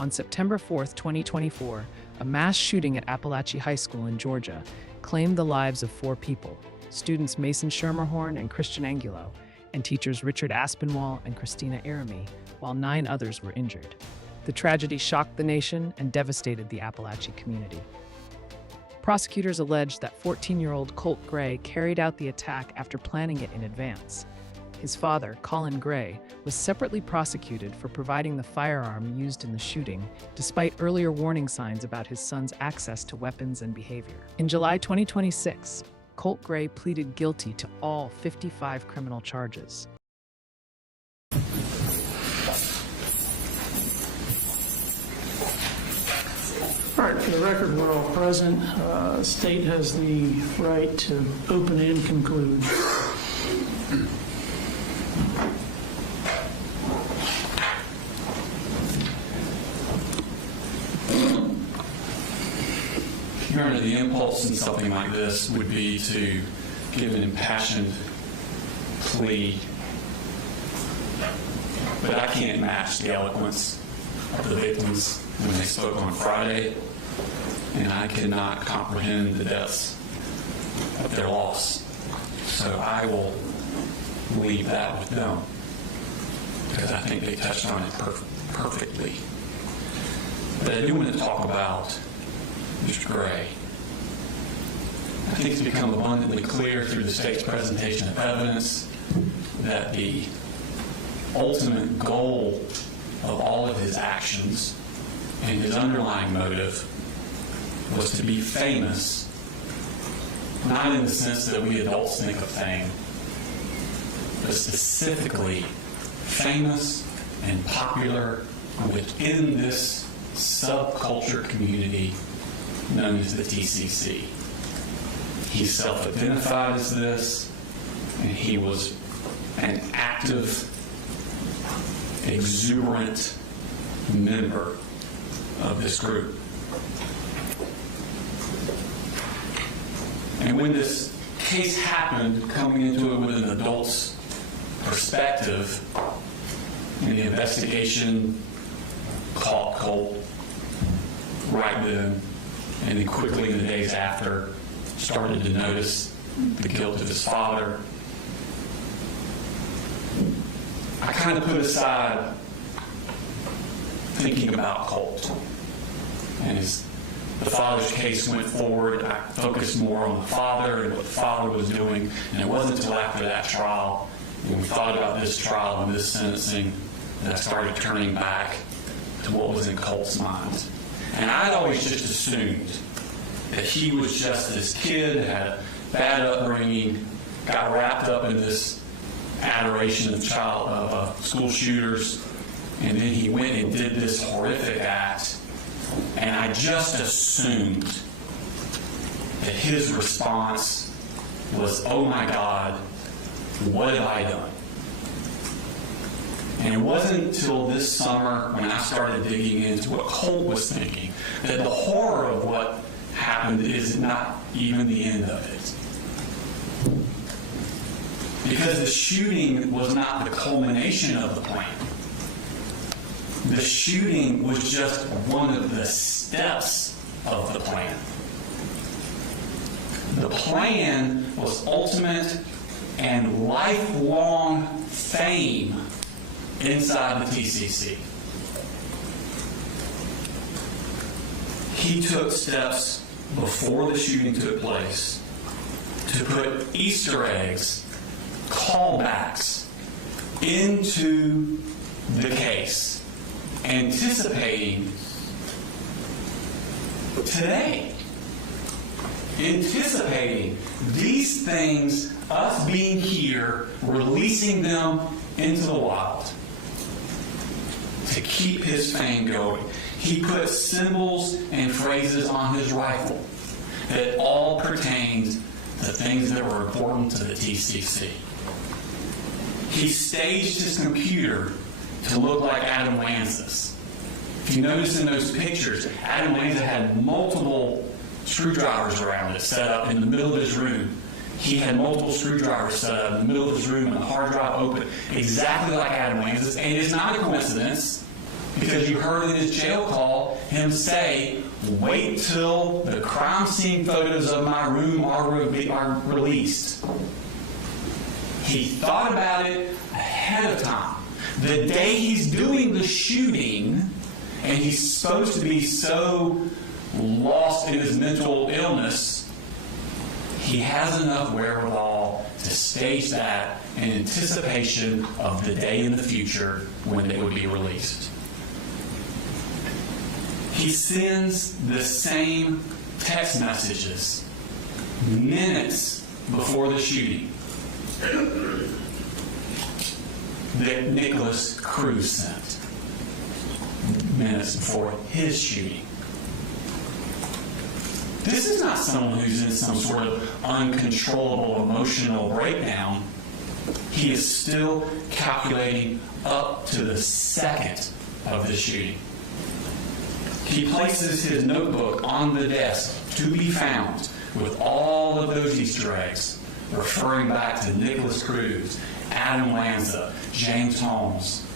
On September 4, 2024, a mass shooting at Apalachee High School in Georgia claimed the lives of 4 people, students Mason Schermerhorn and Christian Angulo, and teachers Richard Aspinwall and Christina Aramy, while 9 others were injured. The tragedy shocked the nation and devastated the Apalachee community. Prosecutors alleged that 14-year-old Colt Gray carried out the attack after planning it in advance. His father, Colt Gray, was separately prosecuted for providing the firearm used in the shooting, despite earlier warning signs about his son's access to weapons and behavior. In July 2026, Colt Gray pleaded guilty to all 55 criminal charges. All right, for the record, we're all present. The state has the right to open and conclude. Your Honor, the impulse in something like this would be to give an impassioned plea, but I can't match the eloquence of the victims when they spoke on Friday, and I cannot comprehend the depths of their loss. So I will leave that with them, because I think they touched on it perfectly. But I do want to talk about Mr. Gray. I think it's become abundantly clear through the state's presentation of evidence that the ultimate goal of all of his actions and his underlying motive was to be famous, not in the sense that we adults think of fame, but specifically famous and popular within this subculture community known as the TCC. He self-identified as this, and he was an active, exuberant member of this group. And when this case happened, coming into it with an adult's perspective, and the investigation caught Colt right then, and then quickly in the days after started to notice the guilt of his father, I kind of put aside thinking about Colt. And as the father's case went forward, I focused more on the father and what the father was doing. And it wasn't until after that trial, when we thought about this trial and this sentencing, that I started turning back to what was in Colt's mind. And I'd always just assumed that he was just this kid, had a bad upbringing, got wrapped up in this adoration of school shooters, and then he went and did this horrific act. And I just assumed that his response was, "Oh my God, what have I done?" And it wasn't until this summer when I started digging into what Colt was thinking that the horror of what happened is not even the end of it. Because the shooting was not the culmination of the plan. The shooting was just one of the steps of the plan. The plan was ultimate and lifelong fame inside the TCC. He took steps before the shooting took place to put Easter eggs, callbacks into the case, anticipating today, anticipating these things, us being here, releasing them into the wild to keep his fame going. He put symbols and phrases on his rifle that all pertained to things that were important to the TCC. He staged his computer to look like Adam Lanza's. If you notice in those pictures, Adam Lanza had multiple screwdrivers around it set up in the middle of his room. He had multiple screwdrivers set up in the middle of his room and a hard drive open, exactly like Adam Lanza's. And it's not a coincidence Because you heard in his jail call him say, wait till the crime scene photos of my room are released. He thought about it ahead of time. The day he's doing the shooting, and he's supposed to be so lost in his mental illness, he has enough wherewithal to stage that in anticipation of the day in the future when they would be released. He sends the same text messages minutes before the shooting that Nicholas Cruz sent minutes before his shooting. This is not someone who's in some sort of uncontrollable emotional breakdown. He is still calculating up to the second of the shooting. He places his notebook on the desk to be found with all of those Easter eggs, referring back to Nicholas Cruz, Adam Lanza, James Holmes,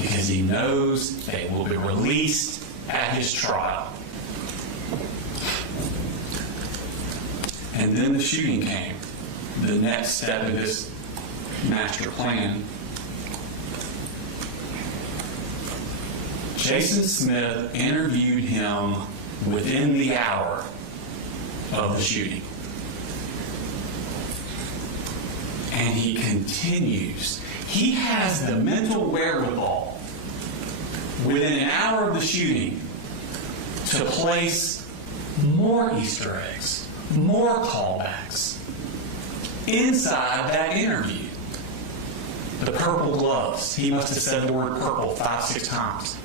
because he knows they will be released at his trial. And then the shooting came, the next step in this master plan. Jason Smith interviewed him within the hour of the shooting. And he continues. He has the mental wherewithal within an hour of the shooting to place more Easter eggs, more callbacks inside that interview. The purple gloves. He must have said the word purple 5-6 times.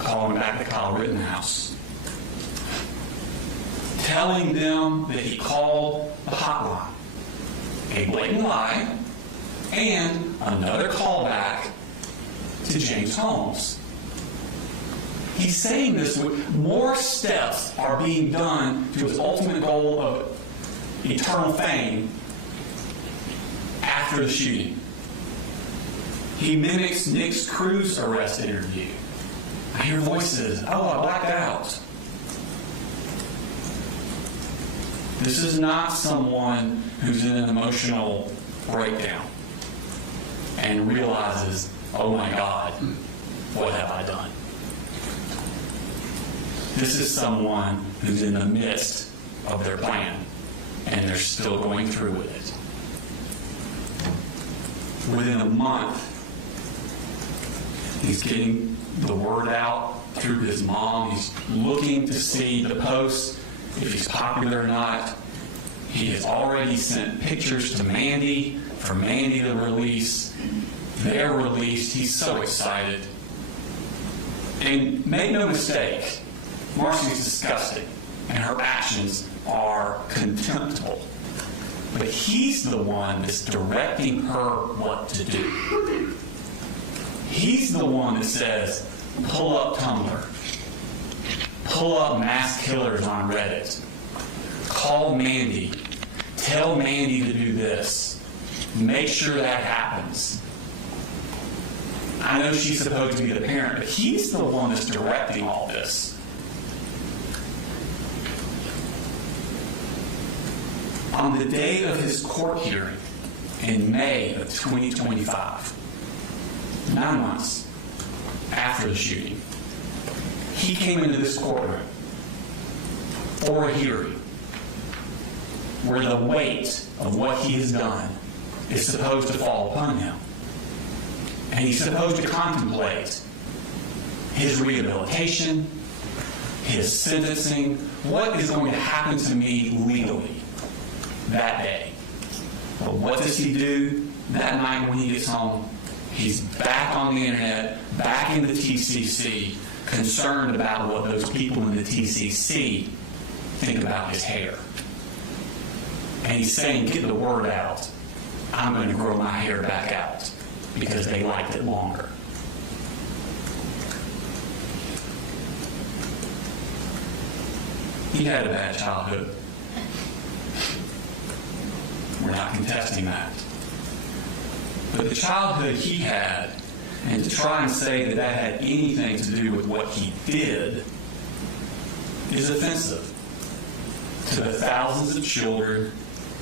Calling back to Kyle Rittenhouse. Telling them that he called the hotline. A blatant lie, and another callback to James Holmes. He's saying this with more steps are being done to his ultimate goal of eternal fame after the shooting. He mimics Nick Cruz's arrest interview. I hear voices. Oh, I blacked out. This is not someone who's in an emotional breakdown and realizes, oh my God, what have I done? This is someone who's in the midst of their plan and they're still going through with it. Within a month, he's getting the word out through his mom. He's looking to see the posts, if he's popular or not. He has already sent pictures to Mandy for Mandy to release. They're released. He's so excited. And make no mistake, Marcy's disgusting, and her actions are contemptible. But he's the one that's directing her what to do. He's the one that says, pull up Tumblr. Pull up mass killers on Reddit. Call Mandy. Tell Mandy to do this. Make sure that happens. I know she's supposed to be the parent, but he's the one that's directing all this. On the day of his court hearing in May of 2025, 9 months after the shooting, he came into this courtroom for a hearing where the weight of what he has done is supposed to fall upon him. And he's supposed to contemplate his rehabilitation, his sentencing, what is going to happen to me legally that day. But what does he do that night when he gets home? He's back on the internet, back in the TCC, concerned about what those people in the TCC think about his hair. And he's saying, get the word out. I'm going to grow my hair back out because they liked it longer. He had a bad childhood. We're not contesting that. But the childhood he had And to try and say that that had anything to do with what he did is offensive to the thousands of children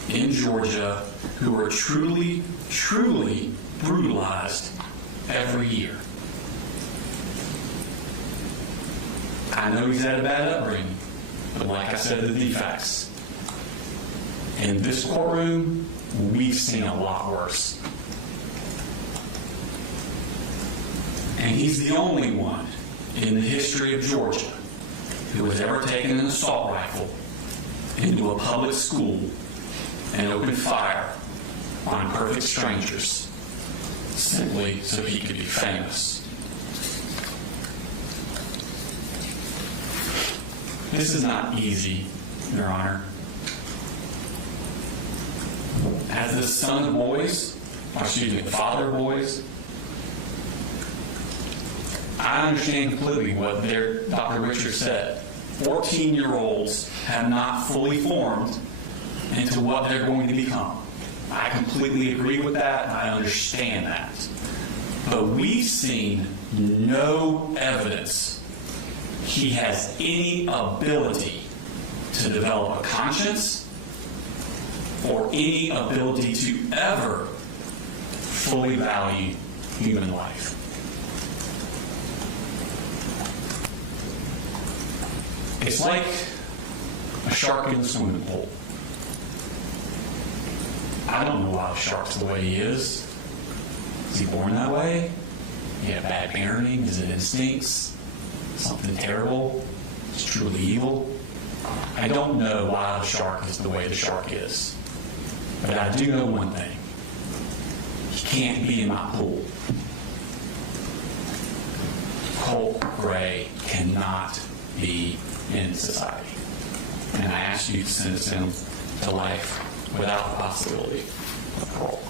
in Georgia who are truly, truly brutalized every year. I know he's had a bad upbringing, but like I said, the defects. In this courtroom, we've seen a lot worse. And he's the only one in the history of Georgia who has ever taken an assault rifle into a public school and opened fire on perfect strangers simply so he could be famous. This is not easy, Your Honor. As the son of boys, the father of boys, I understand completely what Dr. Richard said. 14-year-olds have not fully formed into what they're going to become. I completely agree with that, and I understand that. But we've seen no evidence he has any ability to develop a conscience or any ability to ever fully value human life. It's like a shark in the swimming pool. I don't know why the shark's the way he is. Is he born that way? He had bad parenting? Is it instincts? Something terrible? It's truly evil? I don't know why the shark is the way the shark is. But I do know one thing. He can't be in my pool. Colt Gray cannot be in society. And I ask you to sentence him to life without the possibility of parole.